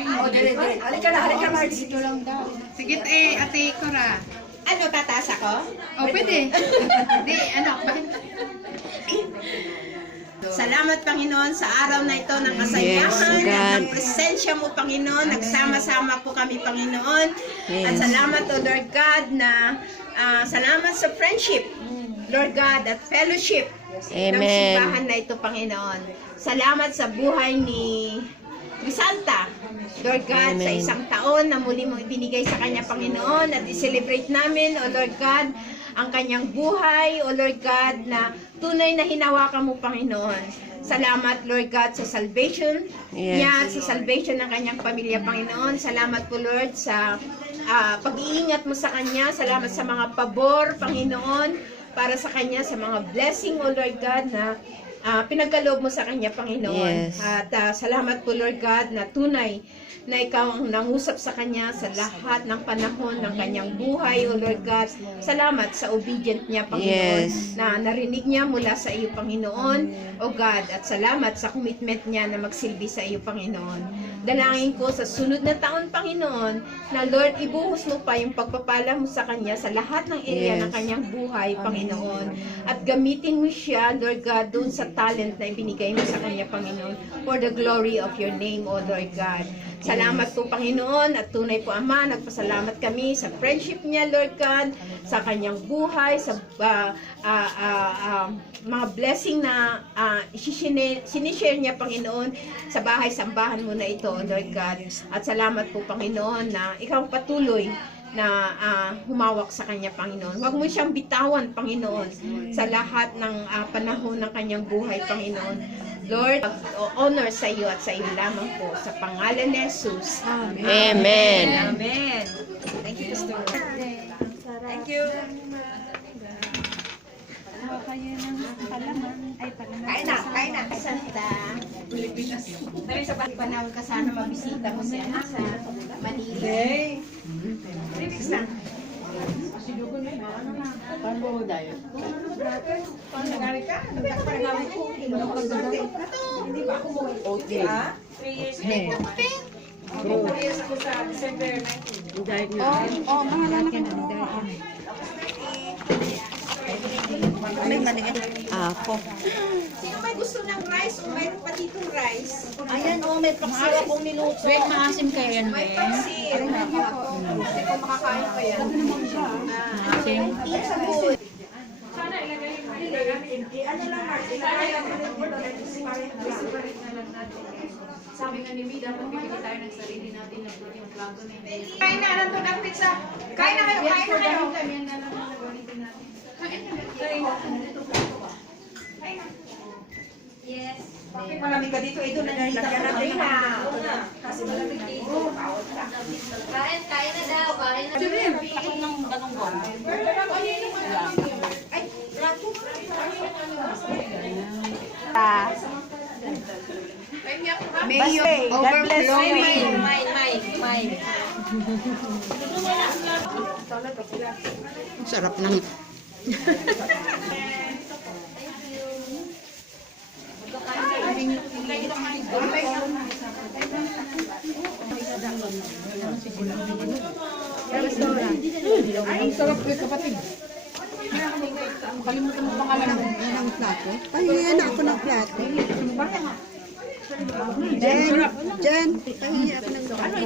O, dire. Halika na, Marge. Dito lang daw. Sige, ate Cora. Ano, tataas ako? O, pwede. Hindi, bakit? Salamat, Panginoon, sa araw na ito ng kasayahan at ng presensya mo, Panginoon. Nagsama-sama po kami, Panginoon. At salamat, O Lord God, na salamat sa friendship, Lord God, at fellowship ng simbahan na ito, Panginoon. Salamat sa buhay ni Crisanta, Lord God, sa isang taon na muli mong ibinigay sa kanya, Panginoon, at i-celebrate namin, O Lord God, ang kanyang buhay, O Lord God, na tunay na hinawakan mo, Panginoon. Salamat, Lord God, sa salvation niya, sa salvation ng kanyang pamilya, Panginoon. Salamat po, Lord, sa pag-iingat mo sa kanya. Salamat sa mga pabor, Panginoon, para sa kanya, sa mga blessing, O Lord God, na pinagkaloob mo sa kanya, Panginoon. At salamat po, Lord God, na tunay na ikaw ang nangusap sa kanya sa lahat ng panahon ng kanyang buhay, O Lord God. Salamat sa obedient niya, Panginoon, na narinig niya mula sa iyo, Panginoon, O God. At salamat sa commitment niya na magsilbi sa iyo, Panginoon. Dalangin ko sa sunod na taon, Panginoon, na Lord, ibuhos mo pa yung pagpapala mo sa kanya sa lahat ng area ng kanyang buhay, Panginoon. At gamitin mo siya, Lord God, doon sa talent na ibinigay mo sa kanya, Panginoon, for the glory of your name, O Lord God. Salamat po, Panginoon, at tunay po, Ama, nagpasalamat kami sa friendship niya, Lord God, sa kanyang buhay, sa mga blessing na sinishare niya, Panginoon, sa bahay-sambahan mo na ito, Lord God. At salamat po, Panginoon, na ikaw patuloy na humawak sa kanya, Panginoon. Huwag mo siyang bitawan, Panginoon, sa lahat ng panahon ng kanyang buhay, Panginoon. Lord, honor sa iyo at sa iyo lamang po. Sa pangalan ni Jesus. Amen. Amen. Amen. Thank you, Pastor. Thank you. Kayo ng palaman. Ay, palaman. Kain na. Santa. Pilipinas. Panahon ka sana mabisita mo siya sa Manila. Remix na. Paano dayo? Paano nagari ka? Nagkakaroon ko. Hindi ba ako mo? Okay. 3 years ago. 3 years ako sa December 19. Dahil nga. Mga lalaki na. Ako. Sino may gusto ng rice o mayroon pa ditong rice? Ayan, may paksiw akong niluto. Wait, maasim kayo yan, May paksiw. Kasi kung makakain pa yan. Maasim. Pizza good. Sabi nga ni Mi, dapat bibili tayo ng sarili natin na yung plato na hindi. Kain na, nandun ang pizza. Kain na kayo, kain na kayo. Yan na lang ang gagawin natin. Yes. Bakit malamig ka dito? Ito na nalagyan natin ha. Kasi malamig dito. Kain na daw, kain na. Takot ng balonggong. Ay, rato. Mayo, God bless you. Mine. Sarap ng... Ay, sarap ko kapatid. Kalimutan mo pangalan mo. Yan ang plato. Pahingi na ako ng plato. Jen, pahingi ako ng plato.